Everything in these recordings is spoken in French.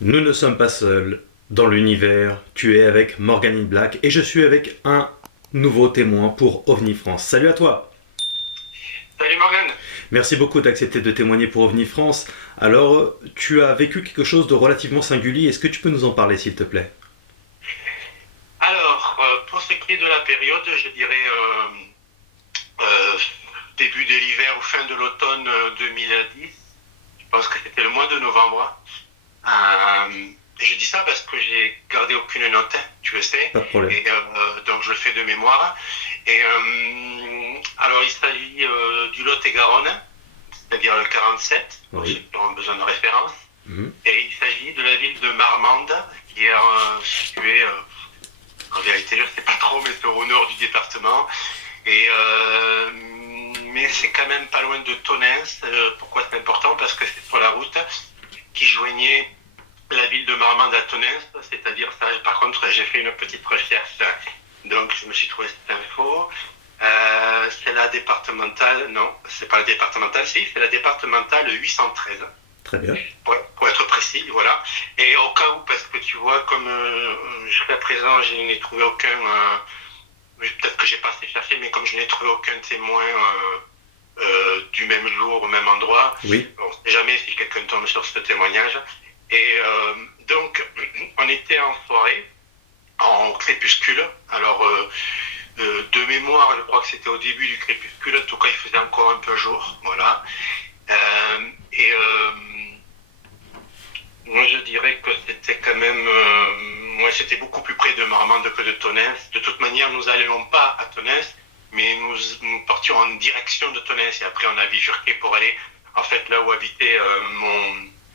Nous ne sommes pas seuls dans l'univers. Tu es avec Morgan in Black et je suis avec un nouveau témoin pour OVNI France. Salut à toi. Salut Morgan. Merci beaucoup d'accepter de témoigner pour OVNI France. Alors, tu as vécu quelque chose de relativement singulier. Est-ce que tu peux nous en parler, s'il te plaît? Alors, pour ce qui est de la période, je dirais euh, début de l'hiver ou fin de l'automne 2010. Je pense que c'était le mois de novembre. Et je dis ça parce que j'ai gardé aucune note, tu le sais. Pas de problème. Et donc je le fais de mémoire. Et alors il s'agit du Lot-et-Garonne, c'est-à-dire le 47, pour ceux Oui. qui ont besoin de référence. Mhm. Et il s'agit de la ville de Marmande, qui est située, en vérité, je ne sais pas trop, mais c'est au nord du département. Et, mais c'est quand même pas loin de Tonnes. Pourquoi c'est important? Parce que c'est sur la route qui joignait la ville de Marmande à Tonnes, c'est-à-dire ça. Par contre, j'ai fait une petite recherche, donc je me suis trouvé cette info. C'est la départementale, non, c'est pas la départementale, si, c'est la départementale 813 Très bien. pour être précis, voilà. Et au cas où, parce que tu vois, comme jusqu'à présent, je n'ai trouvé aucun, peut-être que j'ai pas assez cherché, mais comme je n'ai trouvé aucun témoin du même jour, au même endroit, Oui. on ne sait jamais si quelqu'un tombe sur ce témoignage. Et donc, on était en soirée, en crépuscule. Alors, de mémoire, je crois que c'était au début du crépuscule, en tout cas, il faisait encore un peu jour, voilà. Et moi, je dirais que c'était quand même. Moi, c'était beaucoup plus près de Marmande que de Tonnes. De toute manière, nous n'allions pas à Tonnes, mais nous partions en direction de Tonnes. Et après, on a bifurqué pour aller, en fait, là où habitait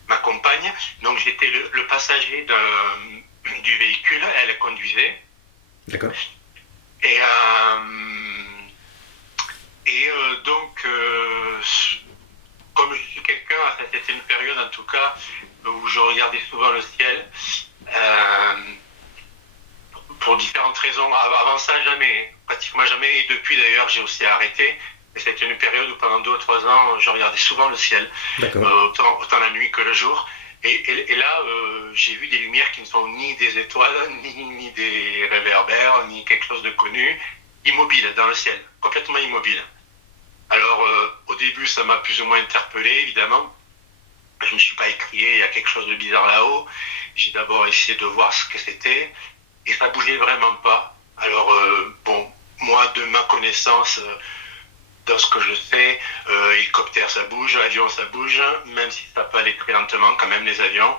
ma compagne. Donc, j'étais le passager du véhicule. Elle conduisait. D'accord. Et, donc, comme je suis quelqu'un, c'était une période en tout cas où je regardais souvent le ciel, euh, pour différentes raisons. Avant ça, jamais, pratiquement jamais. Et depuis d'ailleurs, j'ai aussi arrêté. Et c'était une période où pendant 2 ou 3 ans, je regardais souvent le ciel, D'accord. autant la nuit que le jour. Et là, j'ai vu des lumières qui ne sont ni des étoiles, ni des réverbères, ni quelque chose de connu, immobile dans le ciel, complètement immobile. Alors, au début, ça m'a plus ou moins interpellé, évidemment. Je ne me suis pas écrié, il y a quelque chose de bizarre là-haut. J'ai d'abord essayé de voir ce que c'était, et ça bougeait vraiment pas. Alors, bon, moi, de ma connaissance, dans ce que je sais, hélicoptère ça bouge, avion ça bouge, même si ça peut aller très lentement, quand même les avions,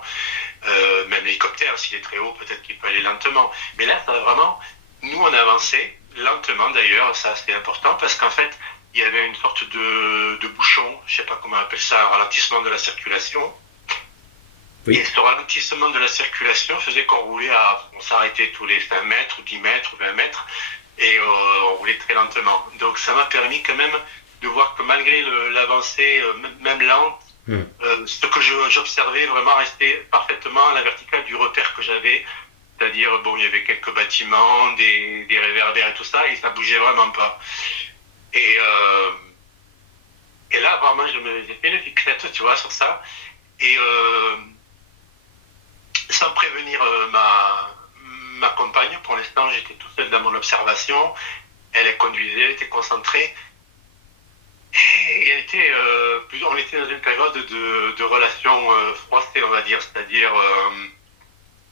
même l'hélicoptère, s'il est très haut, peut-être qu'il peut aller lentement. Mais là, ça vraiment, nous on avançait, lentement d'ailleurs, ça c'est important, parce qu'en fait, il y avait une sorte de bouchon, je ne sais pas comment on appelle ça, un ralentissement de la circulation. Oui. Et ce ralentissement de la circulation faisait qu'on roulait on s'arrêtait tous les 5 mètres, ou 10 mètres, ou 20 mètres, et on roulait très lentement. Donc ça m'a permis quand même de voir que malgré l'avancée, même lente, Hmm. ce que j'observais vraiment restait parfaitement à la verticale du repère que j'avais. C'est-à-dire, bon, il y avait quelques bâtiments, des réverbères et tout ça, et ça bougeait vraiment pas. Et, euh, et là, vraiment, j'ai fait une fixette, tu vois, sur ça. Et sans prévenir ma compagne, pour l'instant, j'étais tout seul dans mon observation. Elle conduisait, elle était concentrée. Et elle était, on était dans une période de relations froissées, on va dire. C'est-à-dire,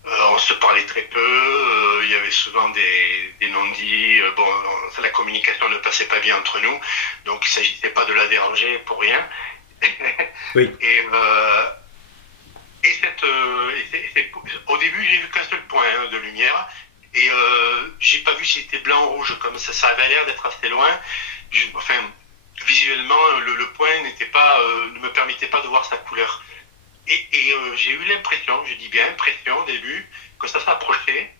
on se parlait très peu, il y avait souvent des non-dits. Bon, la communication ne passait pas bien entre nous, donc il ne s'agissait pas de la déranger pour rien. Oui. Et, au début, j'ai vu qu'un seul point de lumière. Et j'ai pas vu si c'était blanc ou rouge, comme ça avait l'air d'être assez loin. Enfin, visuellement, le point ne me permettait pas de voir sa couleur. Et j'ai eu l'impression, je dis bien impression au début, que ça s'approchait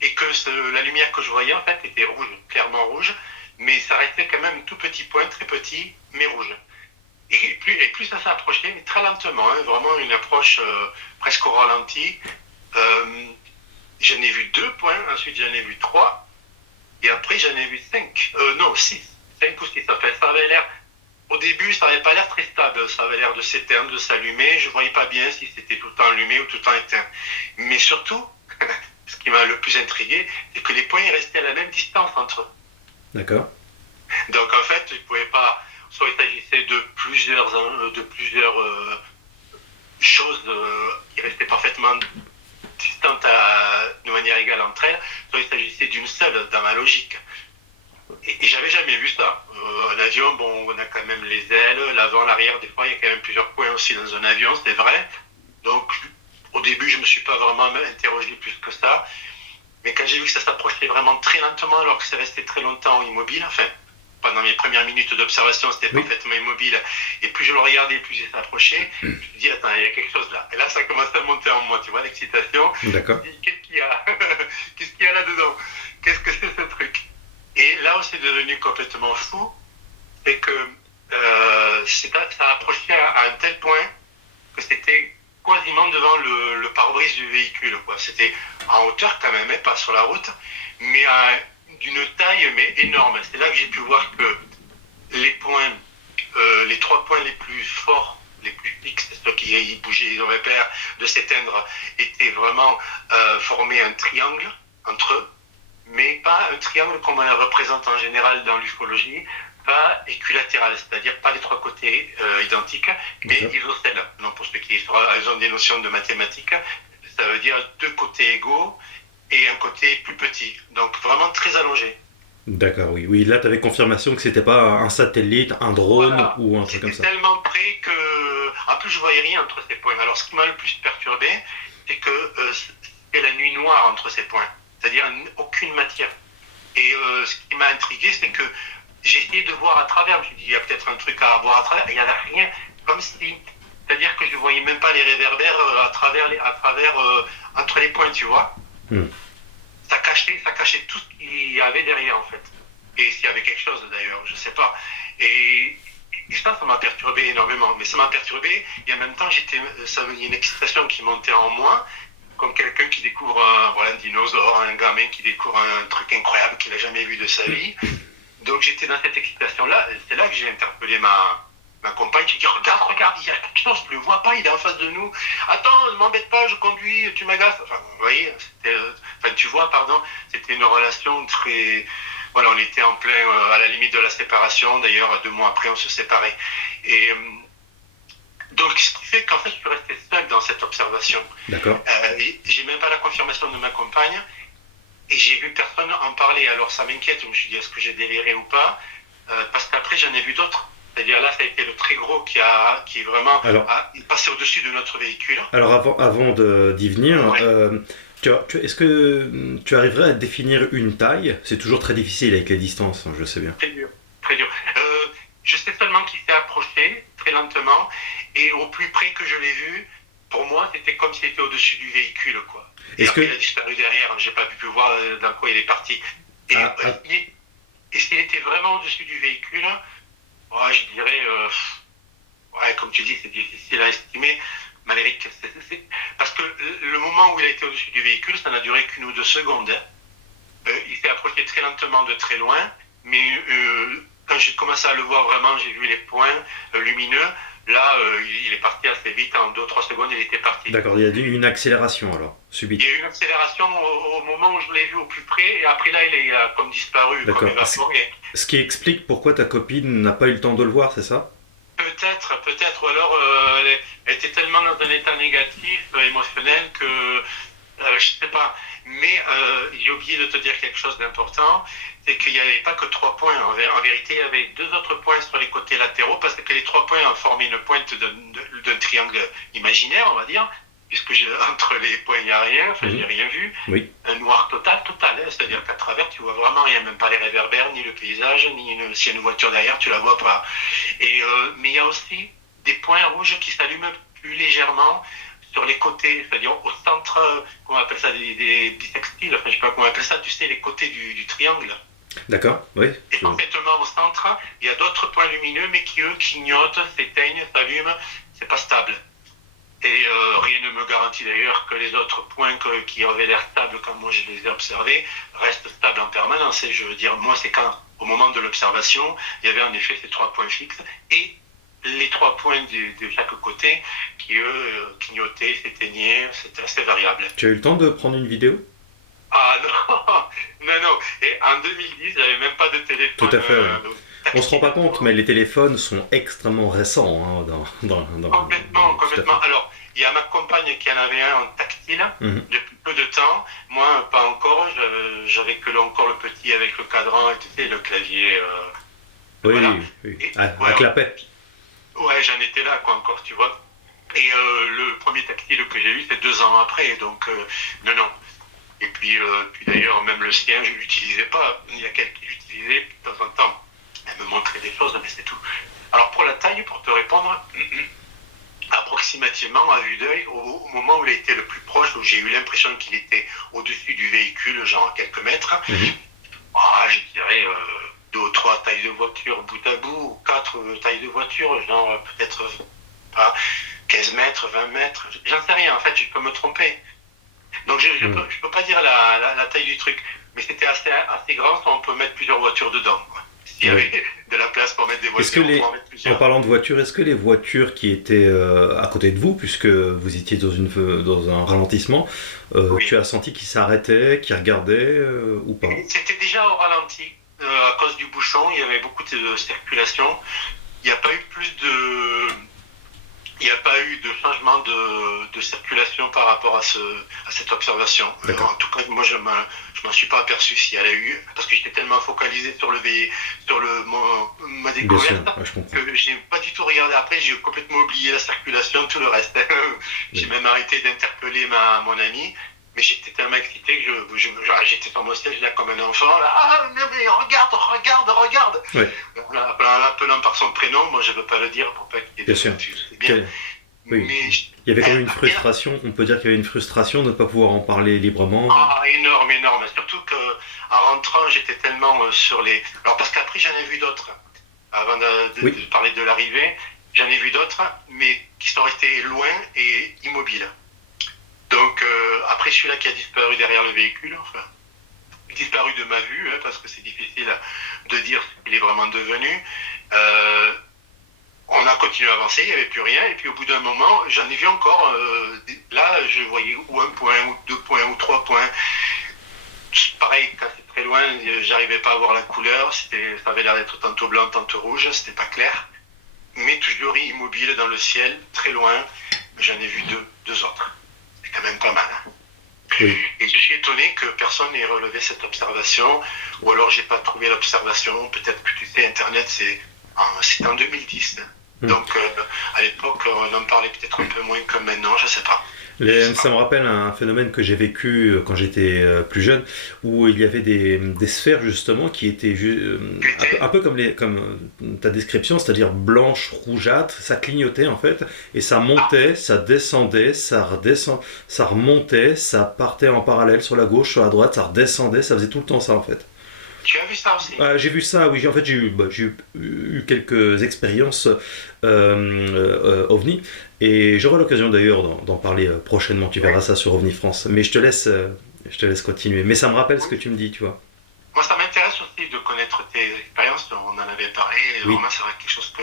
et que la lumière que je voyais en fait était rouge, clairement rouge, mais ça restait quand même un tout petit point, très petit, mais rouge. Et plus ça s'approchait, mais très lentement, hein, vraiment une approche presque au ralenti. Euh, J'en ai vu 2 points, ensuite j'en ai vu 3, et après j'en ai vu 5. Non, 6. 5 ou 6. Enfin, ça avait l'air. Au début, ça n'avait pas l'air très stable. Ça avait l'air de s'éteindre, de s'allumer. Je ne voyais pas bien si c'était tout le temps allumé ou tout le temps éteint. Mais surtout, ce qui m'a le plus intrigué, c'est que les points restaient à la même distance entre eux. D'accord. Donc en fait, il ne pouvait pas. Soit il s'agissait de plusieurs choses qui restaient parfaitement distantes de manière égale entre elles, soit il s'agissait d'une seule dans ma logique. Et j'avais jamais vu ça. Un avion, bon, on a quand même les ailes, l'avant, l'arrière, des fois, il y a quand même plusieurs points aussi dans un avion, c'est vrai. Donc, au début, je ne me suis pas vraiment interrogé plus que ça. Mais quand j'ai vu que ça s'approchait vraiment très lentement, alors que c'est resté très longtemps immobile, enfin, pendant mes premières minutes d'observation, c'était parfaitement immobile. Et plus je le regardais, plus il s'approchait. Je me dis, attends, il y a quelque chose là. Et là, ça commençait à monter en moi, tu vois, l'excitation. D'accord. Je me dis, qu'est-ce qu'il y a qu'est-ce qu'il y a là-dedans? Qu'est-ce que c'est ce truc? Et là où c'est devenu complètement fou, c'est que ça approchait à un tel point que c'était quasiment devant le pare-brise du véhicule, quoi. C'était en hauteur quand même, pas sur la route, mais d'une taille mais énorme. C'est là que j'ai pu voir que les points, les 3 points les plus forts, les plus fixes, ceux qui bougeaient de repère, de s'éteindre, étaient vraiment formés un triangle entre eux, mais pas un triangle comme on le représente en général dans l'ufologie, pas équilatéral, c'est-à-dire pas les 3 côtés identiques, mais isocèles. Non, pour ceux qui ont des notions de mathématiques, ça veut dire 2 côtés égaux et un côté plus petit, donc vraiment très allongé. D'accord, oui. Oui, là, tu avais confirmation que c'était pas un satellite, un drone Voilà. ou un truc comme ça. C'était tellement près que... En plus, je voyais rien entre ces points. Alors, ce qui m'a le plus perturbé, c'est que c'était la nuit noire entre ces points. C'est-à-dire aucune matière. Et ce qui m'a intrigué, c'est que j'ai essayé de voir à travers. Je me suis dit, il y a peut-être un truc à voir à travers. Et il n'y avait rien. Comme si... C'est-à-dire que je ne voyais même pas les réverbères entre les points, tu vois. Ça cachait tout ce qu'il y avait derrière, en fait. Et s'il y avait quelque chose, d'ailleurs, je ne sais pas. Et ça m'a perturbé énormément. Mais ça m'a perturbé, et en même temps, ça me dit une excitation qui montait en moi, comme quelqu'un qui découvre un dinosaure, un gamin qui découvre un truc incroyable qu'il n'a jamais vu de sa vie. Donc j'étais dans cette excitation-là, et c'est là que j'ai interpellé ma compagne qui dit regarde, il y a quelque chose, je ne le vois pas, il est en face de nous. Attends, ne m'embête pas, je conduis, tu m'agaces. Enfin, vous voyez, tu vois, pardon, c'était une relation très... Voilà, on était en plein à la limite de la séparation, d'ailleurs 2 mois après on se séparait. Et donc ce qui fait qu'en fait je suis resté seul dans cette observation. D'accord. J'ai même pas la confirmation de ma compagne et j'ai vu personne en parler. Alors ça m'inquiète, je me suis dit est-ce que j'ai déliré ou pas, parce qu'après j'en ai vu d'autres. C'est-à-dire là, ça a été le très gros qui est vraiment passé au-dessus de notre véhicule. Alors avant d'y venir, ouais. est-ce que tu arriverais à définir une taille? C'est toujours très difficile avec les distances, je sais bien. Très dur, très dur. Je sais seulement qu'il s'est approché très lentement et au plus près que je l'ai vu, pour moi, c'était comme s'il était au-dessus du véhicule, quoi. Et après, il a disparu derrière. J'ai pas pu voir dans quoi il est parti. Et s'il était vraiment au-dessus du véhicule, ouais, je dirais, comme tu dis, c'est difficile à estimer. Maléric, parce que le moment où il a été au-dessus du véhicule, ça n'a duré qu'1 ou 2 secondes. Il s'est approché très lentement de très loin, mais quand j'ai commencé à le voir vraiment, j'ai vu les points lumineux. Là, il est parti assez vite, en 2 ou 3 secondes, il était parti. D'accord, il y a eu une accélération alors, subite. Il y a eu une accélération au moment où je l'ai vu au plus près, et après là, il est comme disparu, D'accord. comme évaporé. Ce qui explique pourquoi ta copine n'a pas eu le temps de le voir, c'est ça? Peut-être, ou alors elle était tellement dans un état négatif, émotionnel, que je sais pas. Mais j'ai oublié de te dire quelque chose d'important, c'est qu'il n'y avait pas que 3 points. En vérité, il y avait 2 autres points sur les côtés latéraux, parce que les 3 points ont formé une pointe d'un triangle imaginaire, on va dire, puisque entre les points, il n'y a rien, enfin, j'ai rien vu. Oui. Un noir total, hein, c'est-à-dire qu'à travers, tu vois vraiment rien, même pas les réverbères, ni le paysage, s'il y a une voiture derrière, tu la vois pas. Mais il y a aussi des points rouges qui s'allument plus légèrement sur les côtés, c'est-à-dire au centre, comment on appelle ça, des bisextiles, enfin je sais pas comment on appelle ça, tu sais, les côtés du triangle. D'accord, oui. Et complètement au centre, il y a d'autres points lumineux, mais qui eux clignotent, s'éteignent, s'allument, c'est pas stable. Et rien ne me garantit d'ailleurs que les autres points qui avaient l'air stables quand moi je les ai observés restent stables en permanence. Et je veux dire, moi c'est quand, au moment de l'observation, il y avait en effet ces 3 points fixes et les 3 points de chaque côté qui, eux, clignotaient, s'éteignaient, c'était assez variable. Tu as eu le temps de prendre une vidéo? Ah non, non, non. Et en 2010, j'avais même pas de Tout téléphone. à fait, ouais. On se rend pas compte, mais les téléphones sont extrêmement récents hein, Complètement, tout à fait. complètement. Alors, il y a ma compagne qui en avait un en tactile Mhm. depuis peu de temps. Moi, pas encore. J'avais que encore le petit avec le cadran et tu sais, le clavier. Oui, Voilà. oui. Et, À clapet. ouais, j'en étais là, quoi, encore, tu vois. Et le premier tactile que j'ai eu, c'est 2 ans après. Donc, non, non. Et puis d'ailleurs, même le sien, je ne l'utilisais pas. Il y a quelqu'un qui l'utilisait, de temps en temps. Elle me montrait des choses, mais c'est tout. Alors, pour la taille, pour te répondre, approximativement, à vue d'œil, au moment où il était le plus proche, où j'ai eu l'impression qu'il était au-dessus du véhicule, genre à quelques mètres, Mhm. je dirais 2 ou 3 tailles de voiture bout à bout, ou 4 tailles de voiture, genre peut-être pas 15 mètres, 20 mètres, j'en sais rien, en fait, je peux me tromper. Donc Mhm. je peux pas dire la taille du truc, mais c'était assez grand, on peut mettre plusieurs voitures dedans, quoi. S'il y Oui. avait de la place pour mettre des Est-ce que voitures, on pourrait en mettre en plusieurs. parlant de voitures, est-ce que les voitures qui étaient à côté de vous, puisque vous étiez dans un ralentissement, Oui. tu as senti qu'ils s'arrêtaient, qu'ils regardaient ou pas? C'était déjà au ralenti, à cause du bouchon, il y avait beaucoup de circulation. Il n'y a pas eu plus de, il n'y a pas eu de changement de circulation par rapport à cette observation. En D'accord. tout cas, moi, je m'en suis pas aperçu s'il y en a eu, parce que j'étais tellement focalisé sur ma Bien sûr, découverte ouais, je comprends. que j'ai pas du tout regardé après. J'ai complètement oublié la circulation, tout le reste. J'ai Oui. même arrêté d'interpeller mon ami. Mais j'étais tellement excité que j'étais sur mon siège là comme un enfant. Là, ah, mais regarde, regarde, regarde. Ouais, L'appelant par son prénom, moi je ne veux pas le dire pour pas qu'il y ait bien sûr. tu sais bien. Quel- Oui. Mais Il y avait quand même une après, frustration, on peut dire qu'il y avait une frustration de ne pas pouvoir en parler librement. énorme, énorme. Surtout qu'en rentrant, j'étais tellement sur les. Alors parce qu'après j'en ai vu d'autres. Avant Oui, de parler de l'arrivée, j'en ai vu d'autres, mais qui sont restés loin et immobiles. Donc après celui-là qui a disparu derrière le véhicule, enfin, disparu de ma vue, hein, parce que c'est difficile de dire ce qu'il est vraiment devenu. Euh, on a continué à avancer, il n'y avait plus rien, et puis au bout d'un moment, j'en ai vu encore. Là, je voyais ou 1 point, ou 2 points, ou 3 points. Pareil, quand c'est très loin, j'arrivais pas à voir la couleur. Ça avait l'air d'être tantôt blanc, tantôt rouge, c'était pas clair. Mais toujours immobile dans le ciel, très loin. J'en ai vu deux autres. C'est quand même pas mal. Hein. oui. Et je suis étonné que personne n'ait relevé cette observation, ou alors j'ai pas trouvé l'observation. Peut-être que tu sais, Internet, c'est en 2010. Hein. Hmm. Donc à l'époque, on en parlait peut-être un peu moins que maintenant, je sais pas. Je sais Ça pas. me rappelle un phénomène que j'ai vécu quand j'étais plus jeune, où il y avait des sphères justement qui étaient un peu comme ta description, c'est-à-dire blanches, rougeâtres, ça clignotait en fait, et ça Ah, montait, ça descendait, ça remontait, ça partait en parallèle sur la gauche, sur la droite, ça redescendait, ça faisait tout le temps ça en fait. tu as vu ça aussi? J'ai vu ça, oui. En fait, j'ai eu quelques expériences OVNI et j'aurai l'occasion d'ailleurs d'en parler prochainement. Tu Oui. verras ça sur OVNI France. Mais je te laisse continuer. Mais ça me rappelle ce que Oui. tu me dis, tu vois. Moi, ça m'intéresse aussi de connaître tes expériences. On en avait parlé. Et Oui, vraiment, c'est vrai quelque chose que.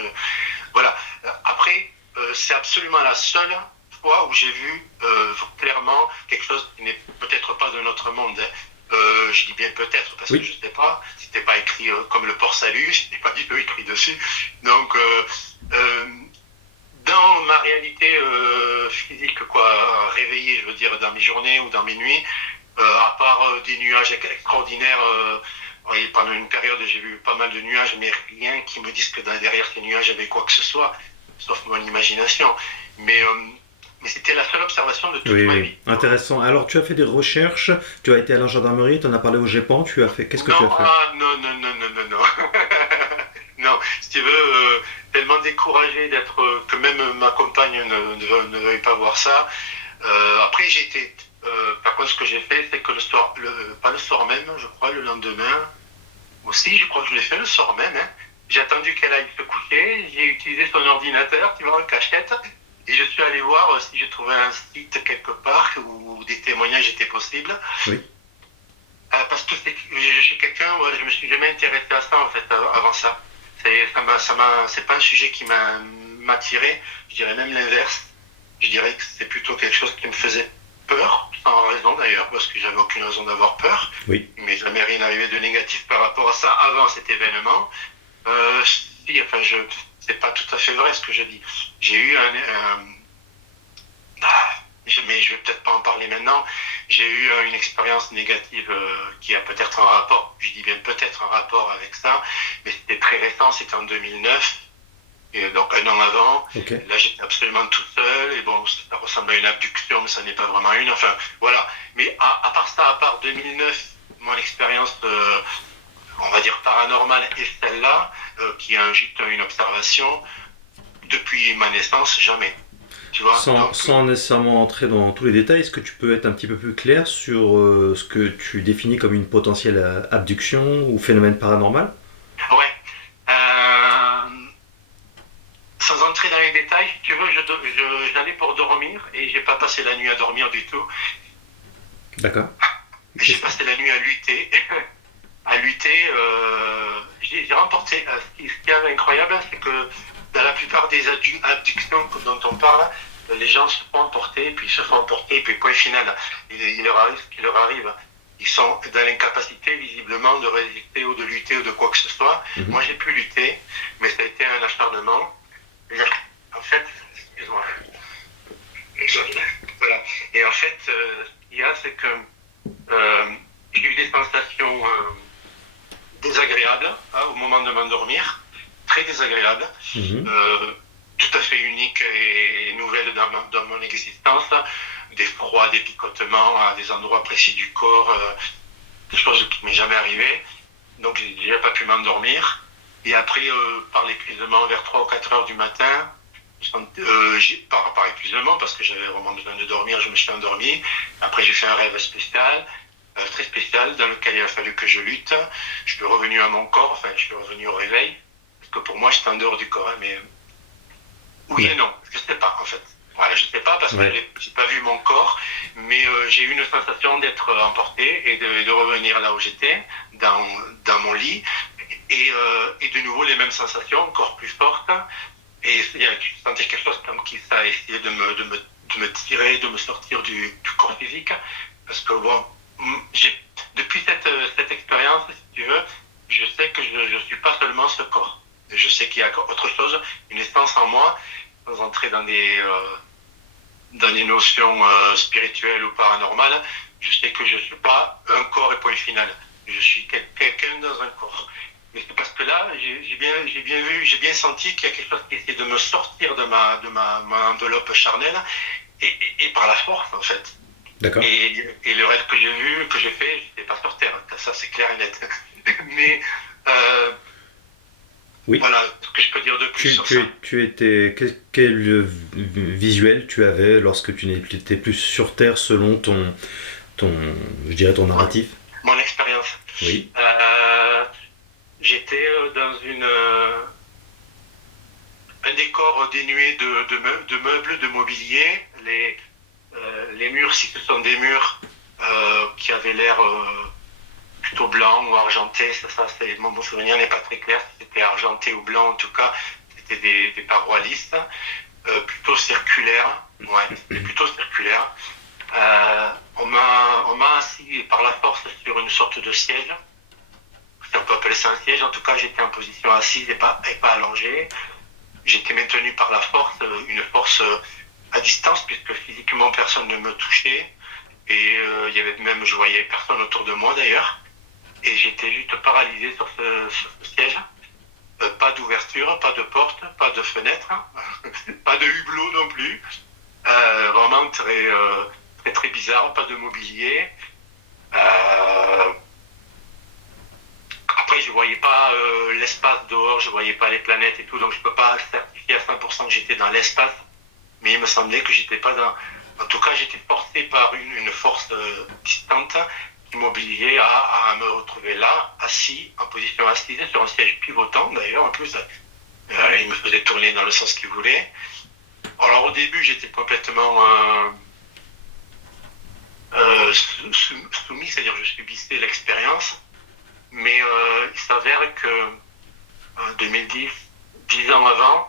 Voilà. Après, c'est absolument la seule fois où j'ai vu clairement quelque chose qui n'est peut-être pas de notre monde. Hein. Je dis bien peut-être parce que oui, je ne sais pas. C'était pas écrit comme le port salut. C'était pas du tout écrit dessus. Donc, euh, dans ma réalité physique, quoi, réveillée, je veux dire, dans mes journées ou dans mes nuits, à part des nuages extraordinaires. Oui, pendant une période, j'ai vu pas mal de nuages, mais rien qui me dise que derrière ces nuages, il y avait quoi que ce soit, sauf mon imagination. Mais c'était la seule observation de toute oui, ma oui. vie. Intéressant. Alors, tu as fait des recherches, tu as été à la gendarmerie, tu en as parlé au GEPAN, tu as fait. Qu'est-ce que tu as Non, fait? ah, non, non, non, non, non, non. Non, si tu veux, tellement découragé d'être, que même ma compagne ne veuille pas voir ça. Après, j'ai été. Par contre, ce que j'ai fait, c'est que le soir, pas le soir même, je crois, le lendemain, aussi, je crois que je l'ai fait le soir même. Hein. J'ai attendu qu'elle aille se coucher, j'ai utilisé son ordinateur, tu vois, en cachette, Et je suis allé voir si je trouvais un site quelque part où des témoignages étaient possibles. Oui. Parce que je suis quelqu'un, ouais, je me suis jamais intéressé à ça en fait avant ça. C'est pas un sujet qui m'a attiré. Je dirais même l'inverse. Je dirais que c'est plutôt quelque chose qui me faisait peur, sans raison d'ailleurs, parce que j'avais aucune raison d'avoir peur. Oui. Mais jamais rien n'arrivait de négatif par rapport à ça avant cet événement. Si, enfin, c'est pas tout à fait vrai ce que je dis. J'ai eu mais je vais peut-être pas en parler maintenant. J'ai eu une expérience négative qui a peut-être un rapport, je dis bien peut-être un rapport avec ça, mais c'était très récent, c'était en 2009, et donc un an avant. Ok. Là, j'étais absolument tout seul, et bon, ça ressemble à une abduction, mais ça n'est pas vraiment une, enfin, voilà. Mais à part ça, à part 2009, mon expérience, on va dire paranormale, est celle-là, qui est juste une observation, depuis ma naissance, jamais. Tu vois, donc, Sans nécessairement entrer dans tous les détails, est-ce que tu peux être un petit peu plus clair sur ce que tu définis comme une potentielle abduction ou phénomène paranormal? ouais. Sans entrer dans les détails, si tu veux, j'allais pour dormir et j'ai pas passé la nuit à dormir du tout. D'accord. J'ai passé la nuit à lutter. À lutter. J'ai remporté. Ce qui est incroyable, c'est que dans la plupart des abductions dont on parle, les gens se font emporter, puis se font emporter, puis point final. Il leur arrive ce qui leur arrive. Ils sont dans l'incapacité, visiblement, de résister ou de lutter ou de quoi que ce soit. Moi, j'ai pu lutter, mais ça a été un acharnement. En fait, excuse-moi. Voilà. Et en fait, ce qu'il y a, c'est que j'ai eu des sensations désagréables au moment de m'endormir, très désagréables, tout à fait uniques et nouvelles dans mon existence, des froids, des picotements à des endroits précis du corps, des choses qui ne m'est jamais arrivé. Donc j'ai déjà pas pu m'endormir. Et après, par l'épuisement, vers 3 ou 4 heures du matin, par épuisement, parce que j'avais vraiment besoin de dormir, je me suis endormi. Après, j'ai fait un rêve spécial, très spécial, dans lequel il a fallu que je lutte. Je suis revenu à mon corps, enfin, je suis revenu au réveil, parce que pour moi, j'étais en dehors du corps, hein, mais oui et non, je sais pas, en fait. Voilà, je sais pas, parce que j'ai pas vu mon corps, mais j'ai eu une sensation d'être emporté et de revenir là où j'étais, dans mon lit, et de nouveau les mêmes sensations, encore plus fortes. Et il y a sentais quelque chose comme qui ça a essayé de me tirer, de me sortir du corps physique. Parce que bon, depuis cette expérience, si tu veux, je sais que je ne suis pas seulement ce corps. Je sais qu'il y a autre chose, une essence en moi, sans entrer dans des notions spirituelles ou paranormales. Je sais que je ne suis pas un corps et point final. Je suis quelqu'un dans un corps. Mais c'est parce que là, j'ai bien vu, j'ai bien senti qu'il y a quelque chose qui essayait de me sortir de ma enveloppe charnelle et par la force, en fait. D'accord. Et le rêve que j'ai vu, que j'ai fait, j'étais pas sur Terre. Ça, c'est clair et net. Mais, oui. Voilà ce que je peux dire de plus sur ça. Quel visuel tu avais lorsque tu n'étais plus sur Terre selon je dirais ton narratif? Mon expérience. Oui. J'étais dans un décor dénué de meubles, de mobilier. Les murs, si ce sont des murs qui avaient l'air plutôt blancs ou argentés, mon souvenir n'est pas très clair si c'était argenté ou blanc, en tout cas, c'était des parois lisses, plutôt circulaires. Ouais, c'était plutôt circulaire. On m'a assis par la force sur une sorte de siège. Si on peut appeler ça un siège, en tout cas j'étais en position assise et pas allongée. J'étais maintenu par la force, une force à distance, puisque physiquement personne ne me touchait. Et il y avait même, je voyais personne autour de moi d'ailleurs. Et j'étais juste paralysé sur ce siège. Pas d'ouverture, pas de porte, pas de fenêtre, pas de hublot non plus. Vraiment très, très bizarre, pas de mobilier. Après, je voyais pas l'espace dehors, je voyais pas les planètes et tout, donc je peux pas certifier à 100% que j'étais dans l'espace, mais il me semblait que j'étais pas dans... En tout cas, j'étais forcé par une force distante qui m'obligeait à me retrouver là, assis, en position assise, sur un siège pivotant d'ailleurs, en plus. Il me faisait tourner dans le sens qu'il voulait. Alors au début, j'étais complètement soumis, c'est-à-dire je subissais l'expérience, mais il s'avère que en 2010, 10 ans avant,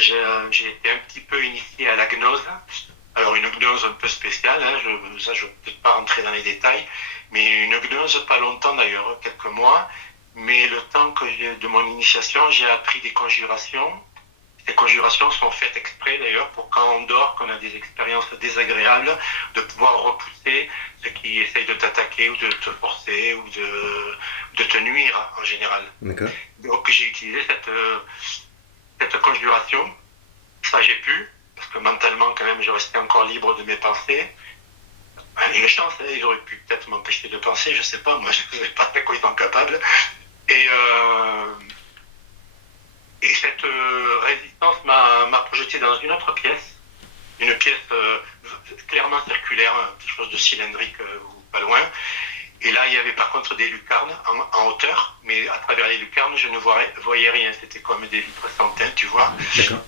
j'ai été un petit peu initié à la gnose. Alors une gnose un peu spéciale, hein, ça je ne vais peut-être pas rentrer dans les détails, mais une gnose pas longtemps d'ailleurs, quelques mois, mais le temps de mon initiation, j'ai appris des conjurations. Ces conjurations sont faites exprès d'ailleurs pour quand on dort, qu'on a des expériences désagréables, de pouvoir repousser ceux qui essayent de t'attaquer ou de te forcer ou de te nuire en général. D'accord. Donc j'ai utilisé cette conjuration, ça j'ai pu, parce que mentalement quand même je restais encore libre de mes pensées. Une chance, hein, ils auraient pu peut-être m'empêcher de penser, je sais pas, moi je ne sais pas de quoi ils sont capables. Et, et cette résistance m'a projeté dans une autre pièce, une pièce clairement circulaire, quelque chose de cylindrique ou pas loin. Et là, il y avait par contre des lucarnes en hauteur, mais à travers les lucarnes, je ne voyais rien. C'était comme des vitres sans teint, tu vois. D'accord.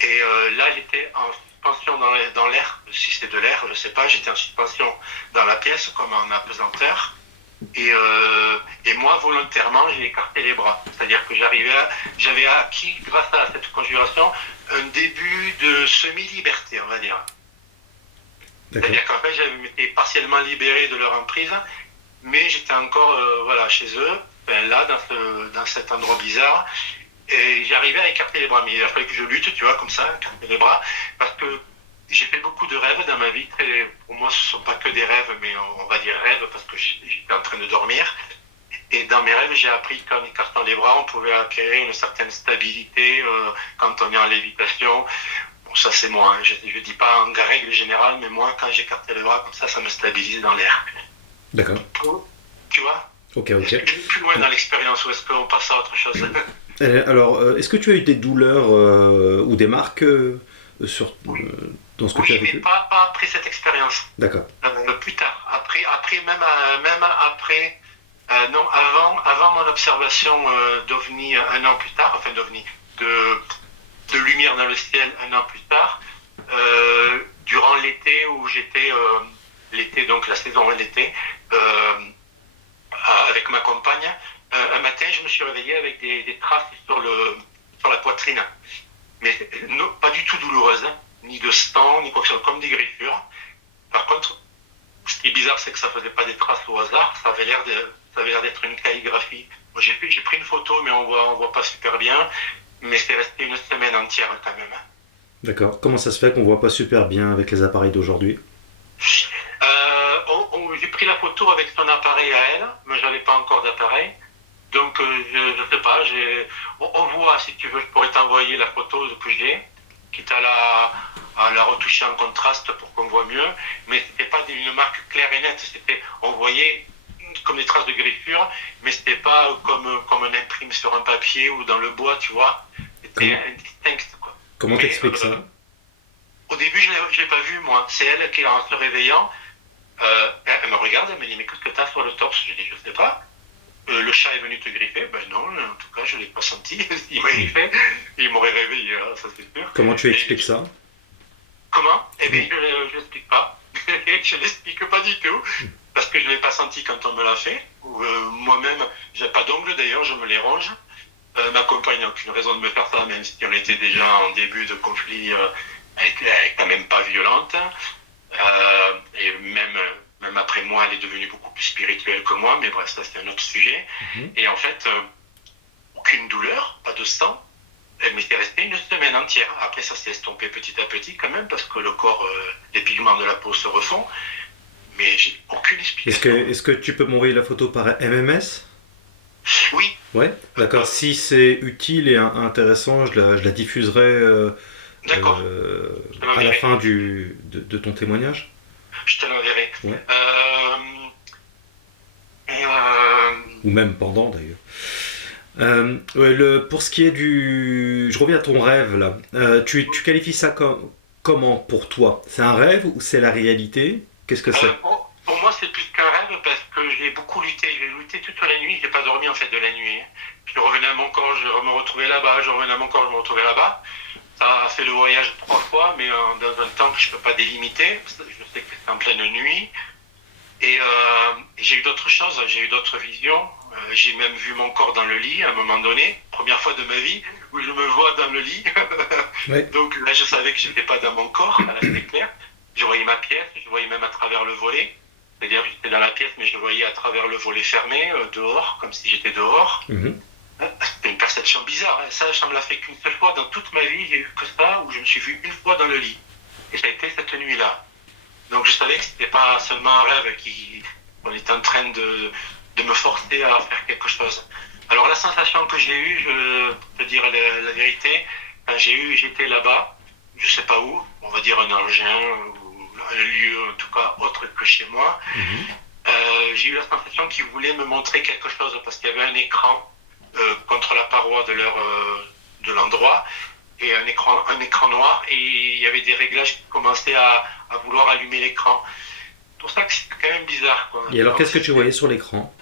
Et là, j'étais en suspension dans l'air, si c'est de l'air, je ne sais pas, j'étais en suspension dans la pièce comme en apesanteur. Et moi, volontairement, j'ai écarté les bras. C'est-à-dire que j'avais acquis, grâce à cette conjuration, un début de semi-liberté, on va dire. D'accord. C'est-à-dire qu'en fait, j'avais été partiellement libéré de leur emprise, mais j'étais encore voilà, chez eux, là, dans cet endroit bizarre, et j'arrivais à écarter les bras. Mais il a fallu que je lutte, tu vois, comme ça, écarter les bras, parce que j'ai fait beaucoup de rêves dans ma vie. Pour moi, ce ne sont pas que des rêves, mais on va dire rêves, parce que j'étais en train de dormir. Et dans mes rêves, j'ai appris qu'en écartant les bras, on pouvait acquérir une certaine stabilité quand on est en lévitation. Bon, ça c'est moi, hein. Je ne dis pas en règle générale, mais moi, quand j'écartais les bras comme ça me stabilise dans l'air. D'accord. Tu vois? Ok. Est-ce que je vais plus loin dans l'expérience ou est-ce qu'on passe à autre chose? Alors, est-ce que tu as eu des douleurs ou des marques dans ce que tu as Oui, mais vécu? pas après cette expérience. D'accord. Plus tard. Après même après, non, avant mon observation d'OVNI un an plus tard, enfin d'OVNI, de lumière dans le ciel un an plus tard, durant l'été où j'étais, l'été, donc la saison de l'été, avec ma compagne, un matin je me suis réveillé avec des traces sur la poitrine. Mais non, pas du tout douloureuses, hein, ni de sang, ni quoi que ce soit, comme des griffures. Par contre, ce qui est bizarre, c'est que ça faisait pas des traces au hasard, ça avait l'air d'être une calligraphie. Moi, j'ai pris une photo, mais on voit pas super bien, mais c'est resté une semaine entière quand même. D'accord. Comment ça se fait qu'on voit pas super bien avec les appareils d'aujourd'hui? J'ai pris la photo avec son appareil à elle, mais j'avais pas encore d'appareil. Donc, je sais pas, on voit, si tu veux, je pourrais t'envoyer la photo que j'ai, quitte à la retoucher en contraste pour qu'on voit mieux, mais c'était pas une marque claire et nette, on voyait comme des traces de griffure, mais c'était pas comme on imprime sur un papier ou dans le bois, tu vois, c'était indistinct, quoi. Comment t'expliques ça? Au début, je l'ai pas vu, moi, c'est elle qui, en se réveillant, elle me regarde, elle me dit, mais qu'est-ce que t'as sur le torse? Je dis, je sais pas. Le chat est venu te griffer? Ben non, en tout cas, je ne l'ai pas senti. Il m'a griffé, il m'aurait réveillé, hein, ça c'est sûr. Comment tu expliques ça? Comment? Eh bien, je ne l'explique pas. Je ne l'explique pas du tout. Parce que je ne l'ai pas senti quand on me l'a fait. Moi-même, je n'ai pas d'ongles d'ailleurs, je me les ronge. Ma compagne n'a aucune raison de me faire ça, même si on était déjà en début de conflit, elle n'est quand même pas violente. Et même après moi, elle est devenue beaucoup plus spirituelle que moi, mais bref, ça c'est un autre sujet. Et en fait, aucune douleur, pas de sang, mais c'est resté une semaine entière. Après, ça s'est estompé petit à petit quand même, parce que le corps, les pigments de la peau se refont, mais j'ai aucune explication. Est-ce que tu peux m'envoyer la photo par MMS? Oui. Ouais, d'accord. Si c'est utile et intéressant, je la diffuserai D'accord. à la fin de ton témoignage. Je te l'enverrai. Ouais. Ou même pendant d'ailleurs. Pour ce qui est du... Je reviens à ton rêve là. Tu qualifies ça comment pour toi? C'est un rêve ou c'est la réalité? Qu'est-ce que c'est? Pour moi, c'est plus qu'un rêve parce que j'ai beaucoup lutté. J'ai lutté toute la nuit. J'ai pas dormi en fait de la nuit. Je revenais à mon corps, je me retrouvais là-bas. Je revenais à mon corps, je me retrouvais là-bas. Ça a fait le voyage 3 fois, mais dans un temps que je ne peux pas délimiter. Je sais que c'est en pleine nuit. Et j'ai eu d'autres choses, j'ai eu d'autres visions. J'ai même vu mon corps dans le lit à un moment donné, première fois de ma vie où je me vois dans le lit. Ouais. Donc là, je savais que je n'étais pas dans mon corps, là c'était clair. Je voyais ma pièce, je voyais même à travers le volet. C'est-à-dire que j'étais dans la pièce, mais je voyais à travers le volet fermé, dehors, comme si j'étais dehors. Mhm. C'était une perception bizarre. Ça me l'a fait qu'une seule fois dans toute ma vie. J'ai eu que ça, où je me suis vu une fois dans le lit. Et ça a été cette nuit-là. Donc je savais que c'était pas seulement un rêve qu'on était en train de me forcer à faire quelque chose. Alors la sensation que j'ai eue, je peux dire la vérité, quand j'étais là-bas, je sais pas où, on va dire un engin ou un lieu en tout cas autre que chez moi, Mhm. j'ai eu la sensation qu'ils voulaient me montrer quelque chose parce qu'il y avait un écran contre la paroi de l'endroit et un écran noir et il y avait des réglages qui commençaient à vouloir allumer l'écran. C'est pour ça que c'est quand même bizarre, quoi. Et alors, qu'est-ce que tu voyais sur l'écran?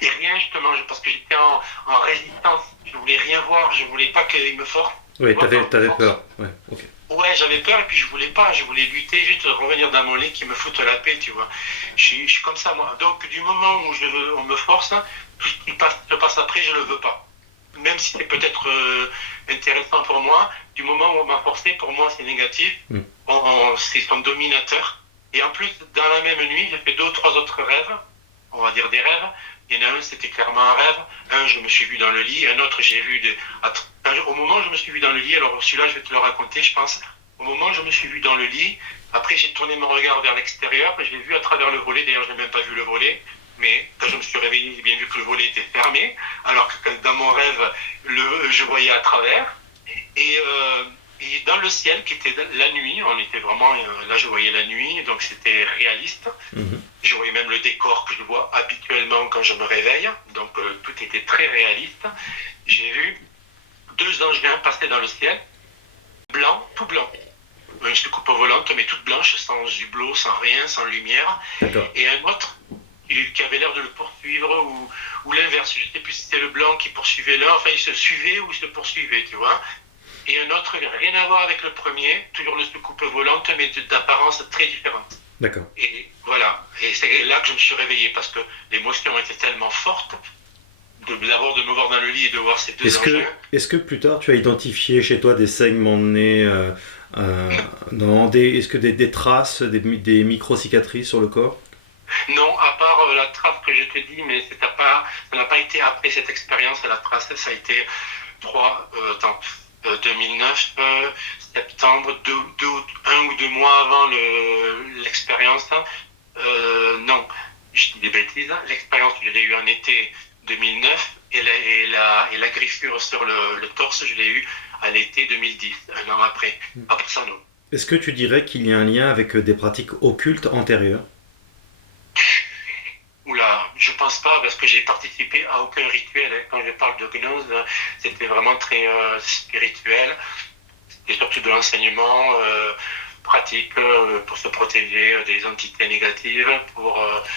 Et rien justement, parce que j'étais en résistance, je voulais rien voir, je voulais pas qu'il me force. Oui, t'avais peur. Ouais, ok. Ouais, j'avais peur et puis je voulais lutter, juste revenir dans mon lit, qui me foute la paix, tu vois. Je suis comme ça, moi. Donc, du moment où on me force, tout ce qui se passe après, je le veux pas. Même si c'est peut-être intéressant pour moi, du moment où on m'a forcé, pour moi, c'est négatif. Mm. C'est son dominateur. Et en plus, dans la même nuit, j'ai fait 2 ou 3 autres rêves, on va dire des rêves. Il y en a un, c'était clairement un rêve. Un, je me suis vu dans le lit. Un autre, j'ai vu au moment où je me suis vu dans le lit, alors celui-là, je vais te le raconter, je pense. Au moment où je me suis vu dans le lit, après, j'ai tourné mon regard vers l'extérieur. J'ai vu à travers le volet. D'ailleurs, je n'ai même pas vu le volet. Mais quand je me suis réveillé, j'ai bien vu que le volet était fermé. Alors que dans mon rêve, je voyais à travers. Et dans le ciel, qui était la nuit, on était vraiment... là, je voyais la nuit, donc c'était réaliste. Mhm. Je voyais même le décor que je vois habituellement quand je me réveille. Donc, tout était très réaliste. J'ai vu 2 engins passer dans le ciel, blanc, tout blanc. Une soucoupe volante, mais toute blanche, sans hublot, sans rien, sans lumière. D'accord. Et un autre qui avait l'air de le poursuivre ou l'inverse. Je ne sais plus si c'était le blanc qui poursuivait l'un. Enfin, il se suivait ou il se poursuivait, tu vois. Et un autre, rien à voir avec le premier, toujours le soucoupe volante, mais d'apparence très différente. D'accord. Et voilà. Et c'est là que je me suis réveillé parce que l'émotion était tellement forte d'abord de me voir dans le lit et de voir ces 2 engins. Est-ce que plus tard tu as identifié chez toi des saignements de nez, est-ce que des traces, des micro-cicatrices sur le corps? Non, à part la trace que je te dis, mais ça n'a pas été après cette expérience. La trace, ça a été 2009, septembre, 1 ou 2 mois avant l'expérience. Non, je dis des bêtises. L'expérience, je l'ai eue en été 2009 et la griffure sur le torse, je l'ai eue à l'été 2010, un an après, à Bassano. Est-ce que tu dirais qu'il y a un lien avec des pratiques occultes antérieures? Oula, je pense pas parce que j'ai participé à aucun rituel. Quand je parle de gnose, c'était vraiment très spirituel. C'était surtout de l'enseignement pratique pour se protéger des entités négatives.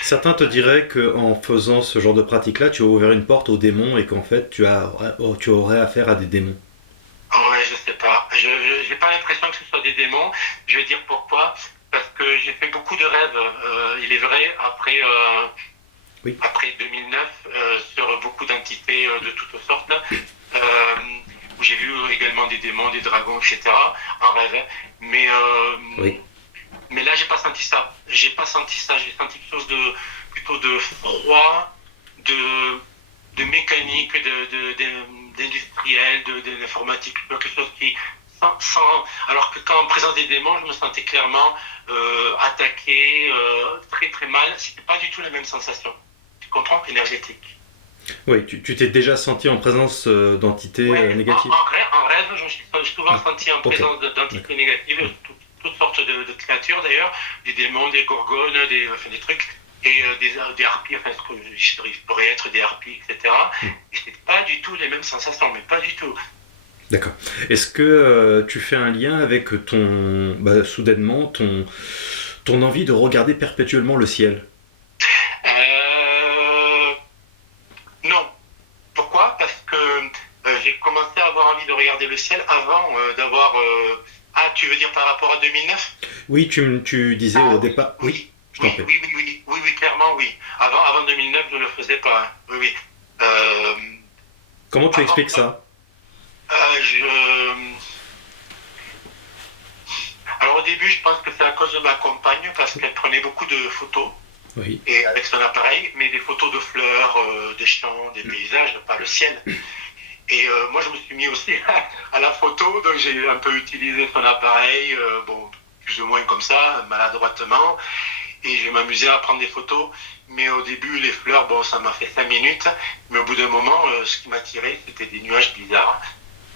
Certains te diraient qu'en faisant ce genre de pratique-là, tu as ouvert une porte aux démons et qu'en fait, tu aurais affaire à des démons. Ouais, je sais pas. Je n'ai pas l'impression que ce soit des démons. Je vais dire pourquoi. Parce que j'ai fait beaucoup de rêves. Il est vrai, Oui. Après 2009, sur beaucoup d'entités de toutes sortes, où j'ai vu également des démons, des dragons, etc. en rêve. Mais, Oui. mais là, j'ai pas senti ça. J'ai senti quelque chose plutôt de froid, de mécanique, d'industriel, d'informatique, quelque chose qui... Alors que quand en présence des démons, je me sentais clairement attaqué, très très mal. C'était pas du tout la même sensation. Tu comprends? Énergétique. Oui, tu t'es déjà senti en présence d'entités négatives? En rêve, je me suis souvent senti en présence d'entités négatives, toutes sortes de créatures d'ailleurs, des démons, des gorgones, des trucs, et des harpies, enfin ce que pourrait être des harpies, etc. Et c'était pas du tout les mêmes sensations, mais pas du tout. D'accord. Est-ce que tu fais un lien avec soudainement ton envie de regarder perpétuellement le ciel? Non. Pourquoi? Parce que j'ai commencé à avoir envie de regarder regardé le ciel avant d'avoir... Ah, tu veux dire par rapport à 2009? Oui, tu disais au départ. Oui, je t'en prie. Oui, clairement, oui. Avant 2009, je ne le faisais pas. Hein. Oui. Comment tu expliques ça? Je... Alors au début, je pense que c'est à cause de ma compagne, parce qu'elle prenait beaucoup de photos, Oui. et avec son appareil, mais des photos de fleurs, des champs, des paysages, pas le ciel. Et moi, je me suis mis aussi à la photo, donc j'ai un peu utilisé son appareil, plus ou moins comme ça, maladroitement, et je m'amusais à prendre des photos. Mais au début, les fleurs, ça m'a fait 5 minutes, mais au bout d'un moment, ce qui m'attirait, c'était des nuages bizarres.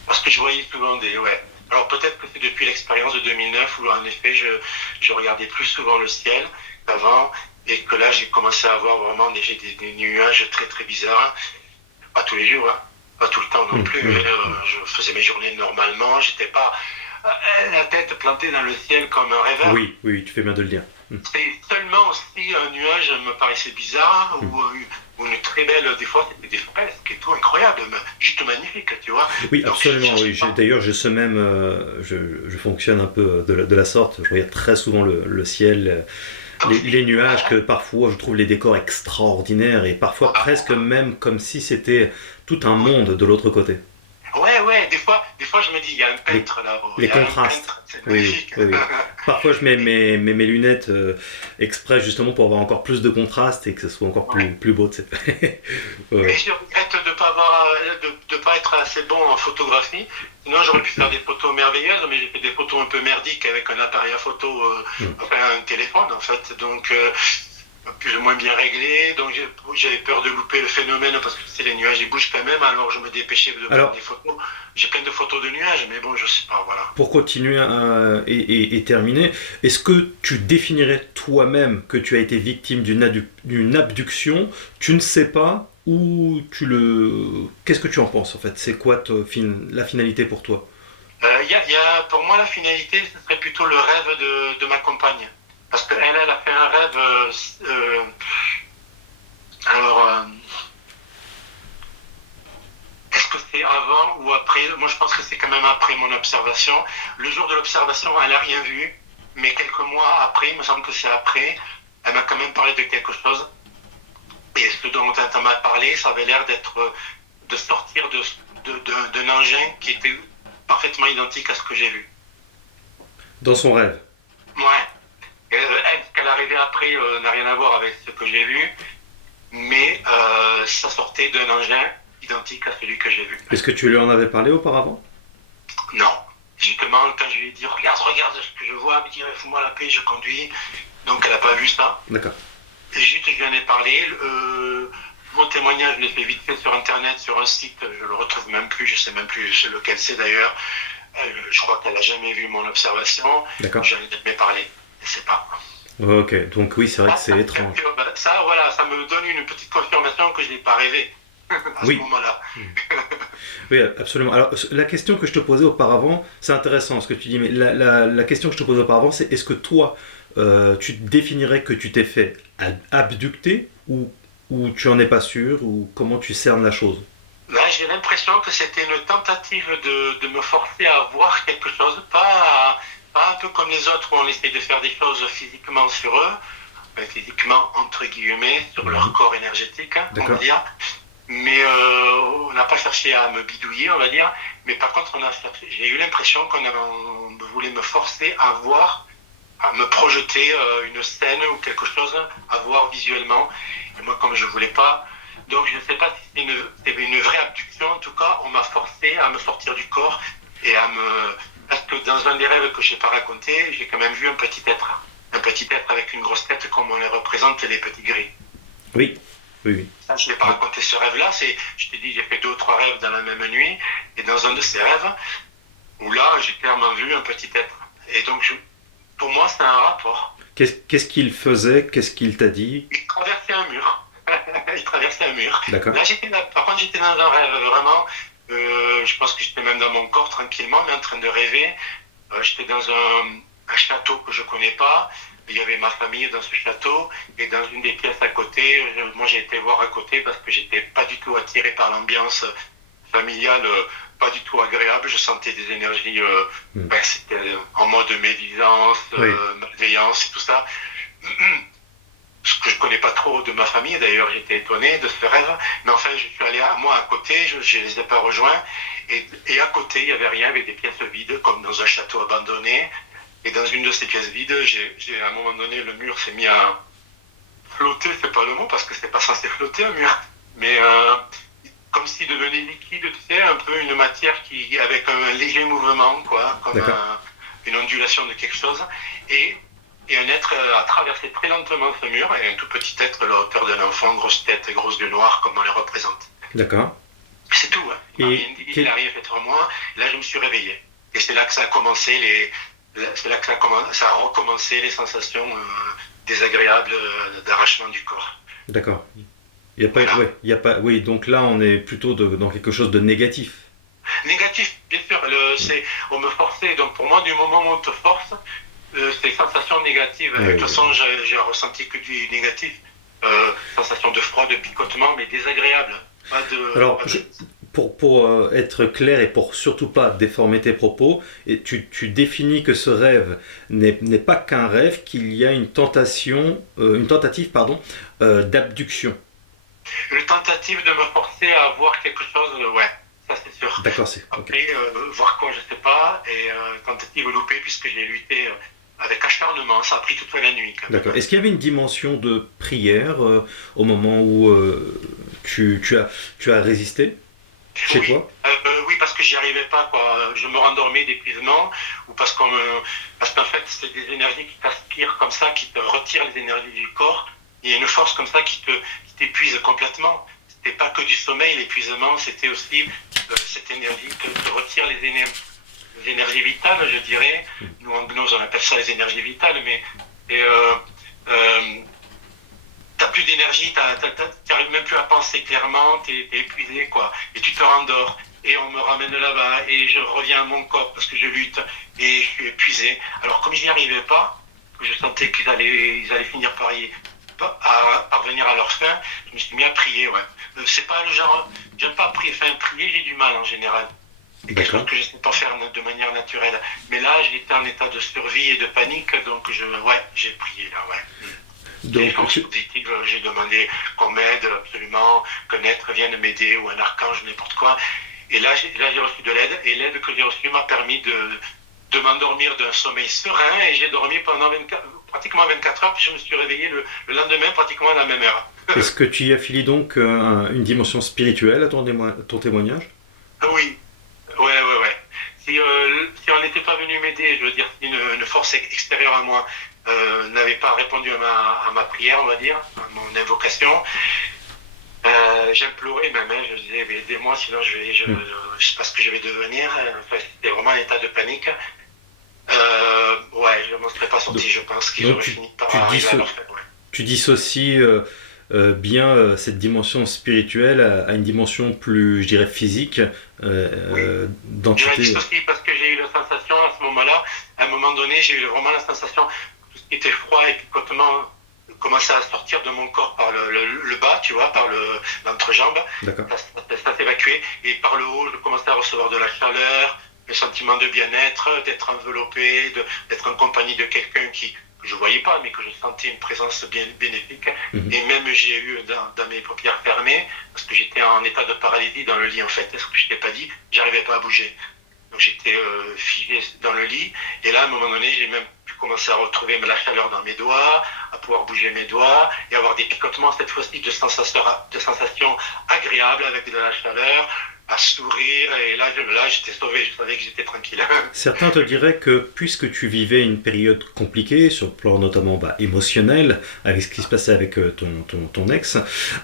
Parce que je voyais souvent des... Ouais. Alors peut-être que c'est depuis l'expérience de 2009 où en effet je regardais plus souvent le ciel qu'avant et que là j'ai commencé à avoir vraiment des nuages très très bizarres. Pas tous les jours, hein. Pas tout le temps non plus. Je faisais mes journées normalement, j'étais pas la tête plantée dans le ciel comme un rêveur. Oui, tu fais bien de le dire. C'est seulement si un nuage me paraissait bizarre ou une très belle, des fois c'était des fresques et tout, incroyable, juste magnifique, tu vois. Oui, Donc, absolument. Oui. D'ailleurs, j'ai ce même, je fonctionne un peu de la sorte. Je regarde très souvent le ciel, les nuages, que parfois je trouve les décors extraordinaires et parfois presque même comme si c'était tout un monde de l'autre côté. Ouais, des fois je me dis, il y a un peintre là-haut. Les contrastes. C'est magnifique. Oui. Parfois, je mets mes lunettes exprès justement pour avoir encore plus de contraste et que ce soit encore plus beau. Tu sais. Ouais. Et je regrette de ne pas être assez bon en photographie. Sinon, j'aurais pu faire des photos merveilleuses, mais j'ai fait des photos un peu merdiques avec un appareil à photo, enfin un téléphone en fait. Donc, plus ou moins bien réglé, donc j'avais peur de louper le phénomène parce que les nuages ils bougent quand même, alors je me dépêchais de prendre des photos. J'ai plein de photos de nuages, mais bon, je sais pas, voilà. Pour continuer et terminer, est-ce que tu définirais toi-même que tu as été victime d'une abduction? Tu ne sais pas ou qu'est-ce que tu en penses en fait? C'est quoi la finalité pour toi? Pour moi, la finalité, ce serait plutôt le rêve de ma compagne. Parce qu'elle a fait un rêve. Est-ce que c'est avant ou après? Moi, je pense que c'est quand même après mon observation. Le jour de l'observation, elle n'a rien vu. Mais quelques mois après, il me semble que c'est après, elle m'a quand même parlé de quelque chose. Et ce dont elle m'a parlé, ça avait l'air de sortir d'un engin qui était parfaitement identique à ce que j'ai vu. Dans son rêve? Ouais. Ce qu'elle arrivait après n'a rien à voir avec ce que j'ai vu, mais ça sortait d'un engin identique à celui que j'ai vu. Est-ce que tu lui en avais parlé auparavant? Non. Justement, quand je lui ai dit regarde ce que je vois, elle me dit fous-moi la paix, je conduis. Donc elle n'a pas vu ça. D'accord. Et juste, je lui en ai parlé. Mon témoignage, je l'ai fait vite fait sur internet, sur un site, je le retrouve même plus, je sais même plus lequel c'est d'ailleurs. Je crois qu'elle n'a jamais vu mon observation. D'accord. J'en ai jamais parlé. Je sais pas. Ok, donc oui, c'est vrai que c'est étrange. Ça, voilà, ça me donne une petite confirmation que je n'ai pas rêvé à ce moment-là. Oui, absolument. Alors, la question que je te posais auparavant, c'est intéressant ce que tu dis, mais la question que je te posais auparavant, c'est est-ce que toi, tu définirais que tu t'es fait abducter ou tu en es pas sûr, ou comment tu cernes la chose? Là, j'ai l'impression que c'était une tentative de me forcer à voir quelque chose, pas un peu comme les autres où on essaie de faire des choses physiquement sur eux, physiquement entre guillemets, sur leur corps énergétique, on va dire. Mais on n'a pas cherché à me bidouiller, on va dire. Mais par contre, j'ai eu l'impression qu'on voulait me forcer à voir, à me projeter une scène ou quelque chose, à voir visuellement. Et moi, comme je ne voulais pas, donc je ne sais pas si c'était une vraie abduction. En tout cas, on m'a forcé à me sortir du corps et parce que dans un des rêves que je n'ai pas raconté, j'ai quand même vu un petit être avec une grosse tête comme on les représente les petits gris. Oui. Ça, je n'ai pas raconté ce rêve-là. Je t'ai dit, j'ai fait 2 ou 3 rêves dans la même nuit. Et dans un de ces rêves, où là, j'ai clairement vu un petit être. Et donc, pour moi, c'est un rapport. Qu'est-ce qu'il faisait? Qu'est-ce qu'il t'a dit? Il traversait un mur. D'accord. Par contre, j'étais dans un rêve, vraiment. Je pense que j'étais même dans mon corps tranquillement, mais en train de rêver. J'étais dans un château que je ne connais pas. Il y avait ma famille dans ce château. Et dans une des pièces à côté, moi j'ai été voir à côté parce que j'étais pas du tout attiré par l'ambiance familiale pas du tout agréable. Je sentais des énergies, Mm. c'était en mode médisance, Oui. malveillance et tout ça. Ce que je connais pas trop de ma famille, d'ailleurs j'étais étonné de ce rêve, mais enfin je suis allé moi à côté, je les ai pas rejoints, et à côté il y avait rien, avec des pièces vides, comme dans un château abandonné, et dans une de ces pièces vides, à un moment donné le mur s'est mis à flotter, c'est pas le mot, parce que c'est pas censé flotter un mur, mais comme s'il devenait liquide, tu sais, un peu une matière qui, avec un léger mouvement, quoi, comme une ondulation de quelque chose, et un être a traversé très lentement ce mur, et un tout petit être à la hauteur d'un enfant, grosse tête, grosse yeux noirs, comme on les représente. D'accord. C'est tout, hein. Il n'a rien fait sur moi. Là, je me suis réveillé. Et c'est là que ça a commencé, ça a recommencé les sensations désagréables d'arrachement du corps. D'accord. Il y a pas, Voilà. ouais, il y a pas, oui, donc là on est plutôt dans quelque chose de négatif. Négatif, bien sûr. On me forçait. Donc pour moi, du moment où on te force, c'est sensations négatives. De toute façon, j'ai ressenti que du négatif. Sensation de froid, de picotement, mais désagréable. Alors, pour être clair et pour surtout pas déformer tes propos, et tu définis que ce rêve n'est pas qu'un rêve, qu'il y a une tentative, pardon, d'abduction. Une tentative de me forcer à voir quelque chose, ouais, ça c'est sûr. D'accord, c'est. Après, Okay. voir quoi, je sais pas, et tentative loupée puisque j'ai lutté avec acharnement, ça a pris toute la nuit. Quand même. D'accord. Est-ce qu'il y avait une dimension de prière au moment où tu as résisté chez toi? Oui, parce que j'y arrivais pas, quoi. Je me rendormais d'épuisement, ou parce qu'en fait, c'est des énergies qui t'aspirent comme ça, qui te retirent les énergies du corps. Il y a une force comme ça qui t'épuise complètement. C'était pas que du sommeil, l'épuisement, c'était aussi cette énergie qui te retire les énergies vitales, je dirais. Nous, en gnose, on appelle ça les énergies vitales, mais t'as plus d'énergie, t'arrives même plus à penser clairement, t'es épuisé, quoi. Et tu te rendors, et on me ramène là-bas, et je reviens à mon corps parce que je lutte, et je suis épuisé. Alors, comme je n'y arrivais pas, je sentais qu'ils allaient finir par parvenir à leur fin, je me suis mis à prier, ouais. C'est pas le genre, j'aime pas prier, prier, j'ai du mal en général. C'est quelque chose que je ne sais pas faire de manière naturelle. Mais là, j'étais en état de survie et de panique, donc j'ai prié là, ouais. Donc, positive, j'ai demandé qu'on m'aide absolument, qu'un être vienne m'aider ou un archange, n'importe quoi. Et là, j'ai reçu de l'aide, et l'aide que j'ai reçue m'a permis de m'endormir d'un sommeil serein, et j'ai dormi pendant pratiquement 24 heures, puis je me suis réveillé le lendemain pratiquement à la même heure. Est-ce que tu y affilies donc une dimension spirituelle à ton témoignage? Oui, ouais. Si on n'était pas venu m'aider, je veux dire, si une force extérieure à moi n'avait pas répondu à ma prière, on va dire, à mon invocation, j'implorais même, je disais, aidez-moi, sinon je sais pas ce que je vais devenir. Enfin, c'était vraiment un état de panique. Je ne m'en serais pas sorti, je pense qu'ils auraient fini par arriver à leur fin. Ouais. Tu dissocies bien cette dimension spirituelle à une dimension plus, je dirais, physique d'entité. Je dissocie parce que j'ai eu la sensation à ce moment-là, à un moment donné, j'ai eu vraiment la sensation que tout ce qui était froid et picotement commençait à sortir de mon corps par le bas, tu vois, par l'entrejambe. Ça s'évacuait, et par le haut, je commençais à recevoir de la chaleur, le sentiment de bien-être, d'être enveloppé, d'être en compagnie de quelqu'un que je ne voyais pas, mais que je sentais une présence bien bénéfique. Mm-hmm. Et même j'ai eu dans mes paupières fermées, parce que j'étais en état de paralysie dans le lit en fait, ce que je t'ai pas dit, j'arrivais pas à bouger. Donc j'étais figé dans le lit, et là à un moment donné, j'ai même pu commencer à retrouver la chaleur dans mes doigts, à pouvoir bouger mes doigts, et avoir des picotements cette fois-ci de sensations agréables avec de la chaleur, à sourire, et là j'étais sauvé, je savais que j'étais tranquille. Certains te diraient que puisque tu vivais une période compliquée, sur le plan notamment émotionnel, avec ce qui se passait avec ton ex,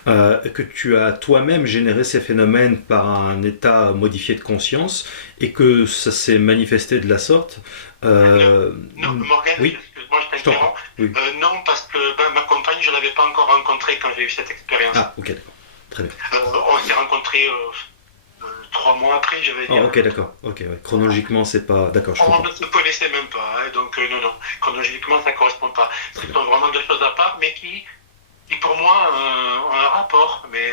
que tu as toi-même généré ces phénomènes par un état modifié de conscience, et que ça s'est manifesté de la sorte. Non, Morgane, oui, excuse-moi, je t'interromps. Oui. Non, parce que ma compagne, je ne l'avais pas encore rencontrée quand j'ai eu cette expérience. Ah, ok, d'accord. Très bien. On s'est rencontrés 3 mois après, je vais dire. Oh, ok, d'accord. Ok, ouais. Chronologiquement, c'est pas. D'accord, je comprends. On ne se connaissait même pas, hein, donc non. Chronologiquement, ça ne correspond pas. Ce sont vraiment deux choses à part, mais qui pour moi, ont un rapport. Mais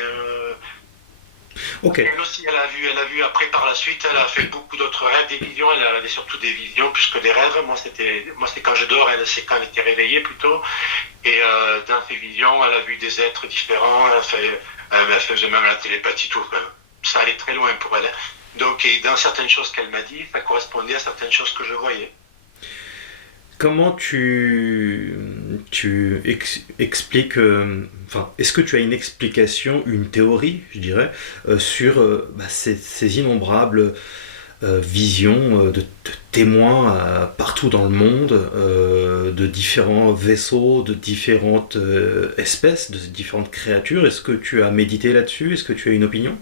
Ok. Elle aussi, elle a vu après par la suite, elle a fait beaucoup d'autres rêves, des visions, elle avait surtout des visions plus que des rêves. Moi c'est quand je dors, elle c'est quand elle était réveillée plutôt. Et dans ses visions, elle a vu des êtres différents, elle faisait même la télépathie, tout. Enfin, ça allait très loin pour elle. Donc, et dans certaines choses qu'elle m'a dit, ça correspondait à certaines choses que je voyais. Comment expliques, enfin, est-ce que tu as une explication, une théorie, je dirais, sur ces innombrables visions de témoins partout dans le monde, de différents vaisseaux, de différentes espèces, de différentes créatures? Est-ce que tu as médité là-dessus? Est-ce que tu as une opinion?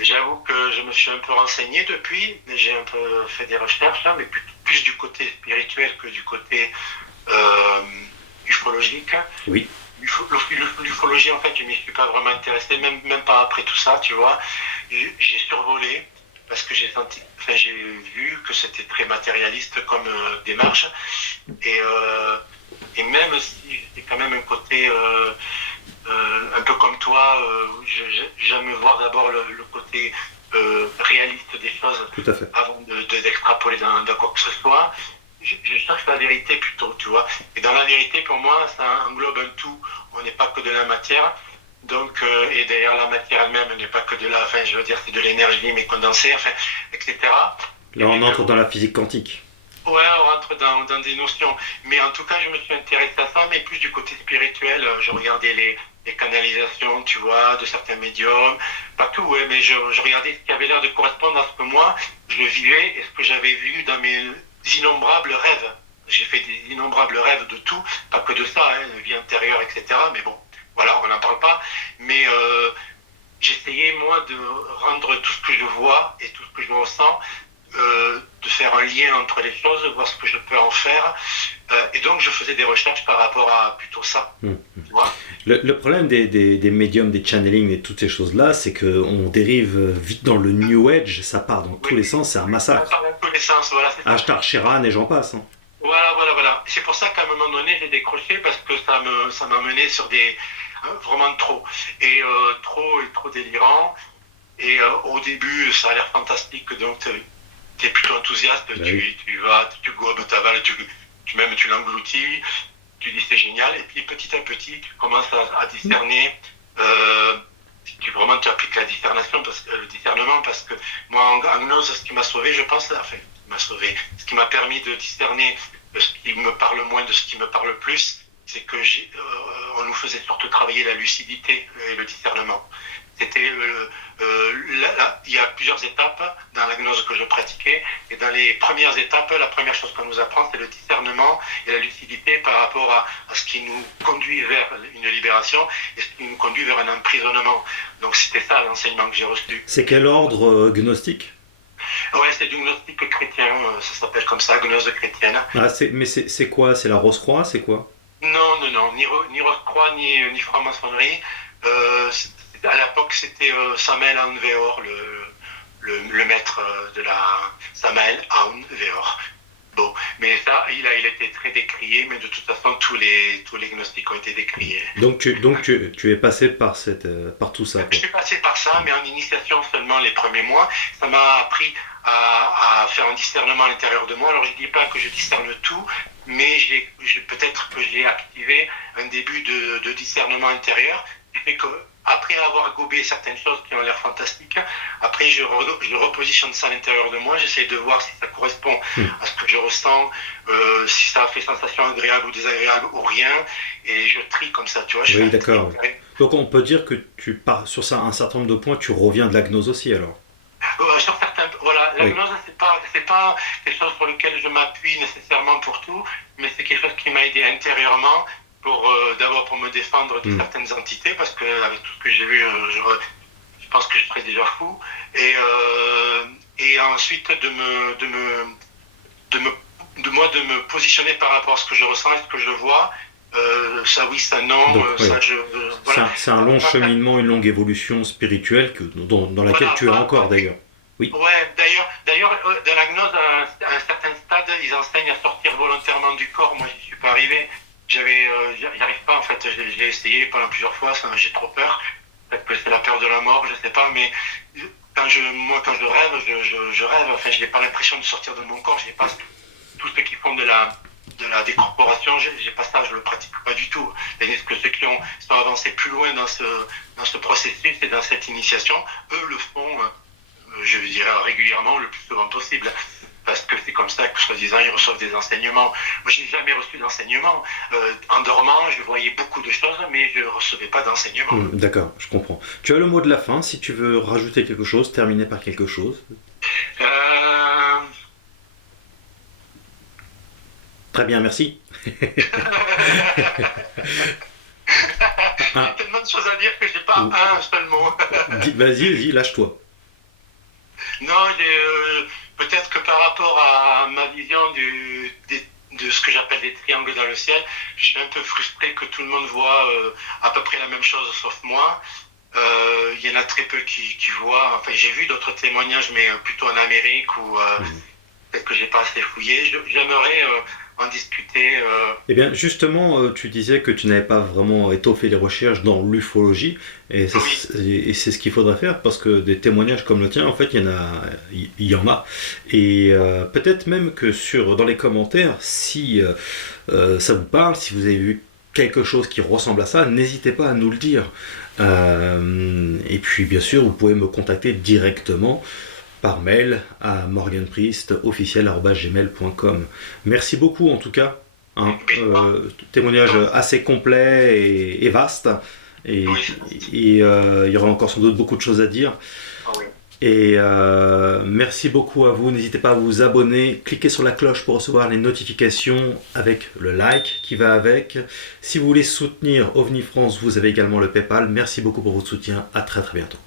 J'avoue que je me suis un peu renseigné depuis, mais j'ai un peu fait des recherches là, mais plus du côté spirituel que du côté euh, ufologique. Oui. L'ufologie, en fait, je m'y suis pas vraiment intéressé, même pas après tout ça, tu vois. J'ai survolé parce que j'ai vu que c'était très matérialiste comme démarche, et, euh, et même si c'est quand même un côté un peu comme toi, j'aime voir d'abord le côté réaliste des choses Tout à fait. avant d'extrapoler dans quoi que ce soit. Je cherche la vérité plutôt, tu vois. Et dans la vérité, pour moi, ça englobe un tout. On n'est pas que de la matière. Donc, et d'ailleurs, la matière elle-même n'est pas que de la, enfin, je veux dire, c'est de l'énergie, mais condensée, enfin, etc. Là, on entre dans la physique quantique. Ouais, on rentre dans des notions. Mais en tout cas, je me suis intéressé à ça, mais plus du côté spirituel. Je regardais les canalisations, tu vois, de certains médiums. Pas tout, ouais, mais je regardais ce qui avait l'air de correspondre à ce que moi, je vivais et ce que j'avais vu dans mes innombrables rêves. J'ai fait des innombrables rêves de tout, pas que de ça, hein, vie intérieure, etc. Mais bon, voilà, on n'en parle pas. Mais j'essayais, moi, de rendre tout ce que je vois et tout ce que je ressens, de faire un lien entre les choses, voir ce que je peux en faire. Et donc, je faisais des recherches par rapport à plutôt ça. Mmh. Tu vois. Le problème des médiums, des channelings et toutes ces choses-là, c'est qu'on dérive vite dans le New Age, ça part dans tous les sens, c'est un massacre. Ça part dans tous les sens, voilà, c'est ça. Ashtar Sheran et j'en passe. Hein. Voilà. C'est pour ça qu'à un moment donné, j'ai décroché parce que ça m'a mené sur des vraiment trop et trop délirant. Et au début, ça a l'air fantastique, donc tu es plutôt enthousiaste, Bah oui. tu vas, tu gobes, t'avales, même tu l'engloutis, tu dis c'est génial, et puis petit à petit, tu commences à discerner. Vraiment tu appliques la discernation le discernement parce que moi en gnose ce qui m'a sauvé je pense ce qui m'a permis de discerner ce qui me parle moins de ce qui me parle plus, c'est que on nous faisait surtout travailler la lucidité et le discernement. C'était il y a plusieurs étapes dans la gnose que je pratiquais, et dans les premières étapes, la première chose qu'on nous apprend, c'est le discernement et la lucidité par rapport à ce qui nous conduit vers une libération et ce qui nous conduit vers un emprisonnement. Donc c'était ça l'enseignement que j'ai reçu. C'est quel ordre gnostique? Ouais, c'est du gnostique chrétien, ça s'appelle comme ça, gnose chrétienne. Ah, mais c'est quoi? C'est la Rose-Croix? C'est quoi? Non, ni Rose-Croix, ni franc-maçonnerie. À l'époque, c'était Samael Aun Weor, le maître de la Samael Aun Weor. Bon, mais ça, il a été très décrié, mais de toute façon, tous les gnostiques ont été décriés. Donc tu es passé par tout ça, quoi. Je suis passé par ça, mais en initiation seulement les premiers mois. Ça m'a appris à faire un discernement à l'intérieur de moi. Alors, je ne dis pas que je discerne tout, mais peut-être que j'ai activé un début de discernement intérieur qui fait que après avoir gobé certaines choses qui ont l'air fantastiques, après je repositionne ça à l'intérieur de moi, j'essaie de voir si ça correspond à ce que je ressens, si ça fait sensation agréable ou désagréable ou rien, et je trie comme ça, tu vois. Oui, d'accord. Donc on peut dire que tu pars sur ça, un certain nombre de points, tu reviens de la gnose aussi alors. Sur certains, voilà, la gnose, c'est pas quelque chose sur lequel je m'appuie nécessairement pour tout, mais c'est quelque chose qui m'a aidé intérieurement d'abord pour me défendre de certaines entités, parce que avec tout ce que j'ai vu, je pense que je serais déjà fou, et ensuite de me positionner par rapport à ce que je ressens et ce que je vois. Ça oui, ça non, donc, ça je... voilà. C'est un long cheminement, une longue évolution spirituelle dans laquelle tu es encore d'ailleurs. Oui. Ouais, d'ailleurs, dans la gnose, à un certain stade, ils enseignent à sortir volontairement du corps. Moi, j'y suis pas arrivé. j'y arrive pas en fait. J'ai essayé pendant plusieurs fois, j'ai trop peur. Peut-être que c'est la peur de la mort, je sais pas, mais quand je rêve, je rêve. Enfin, je n'ai pas l'impression de sortir de mon corps. Je n'ai pas tous ceux qui font de la décorporation, j'ai pas ça, je le pratique pas du tout. C'est-à-dire que ceux qui sont avancés plus loin dans ce processus et dans cette initiation, eux le font, je dirais régulièrement, le plus souvent possible. Parce que c'est comme ça que, soi-disant, ils reçoivent des enseignements. Moi, j'ai jamais reçu d'enseignement. En dormant, je voyais beaucoup de choses, mais je ne recevais pas d'enseignement. D'accord, je comprends. Tu as le mot de la fin, si tu veux rajouter quelque chose, terminer par quelque chose. Très bien, merci. J'ai tellement de choses à dire que je n'ai pas un seul mot. Vas-y, lâche-toi. Non, peut-être que par rapport à ma vision de ce que j'appelle des triangles dans le ciel, je suis un peu frustré que tout le monde voit à peu près la même chose sauf moi. Il y en a très peu qui voient. Enfin, j'ai vu d'autres témoignages, mais plutôt en Amérique ou peut-être que j'ai pas assez fouillé. J'aimerais en discuter. Eh bien, justement, tu disais que tu n'avais pas vraiment étoffé les recherches dans l'ufologie, et c'est ce qu'il faudrait faire, parce que des témoignages comme le tien, en fait, il y en a. Et peut-être même que dans les commentaires, si ça vous parle, si vous avez vu quelque chose qui ressemble à ça, n'hésitez pas à nous le dire. Et puis, bien sûr, vous pouvez me contacter directement par mail à morganpriestofficiel@gmail.com. Merci beaucoup en tout cas. Témoignage assez complet et vaste. Et il y aura encore sans doute beaucoup de choses à dire. Et merci beaucoup à vous. N'hésitez pas à vous abonner. Cliquez sur la cloche pour recevoir les notifications avec le like qui va avec. Si vous voulez soutenir OVNI France, vous avez également le PayPal. Merci beaucoup pour votre soutien. À très très bientôt.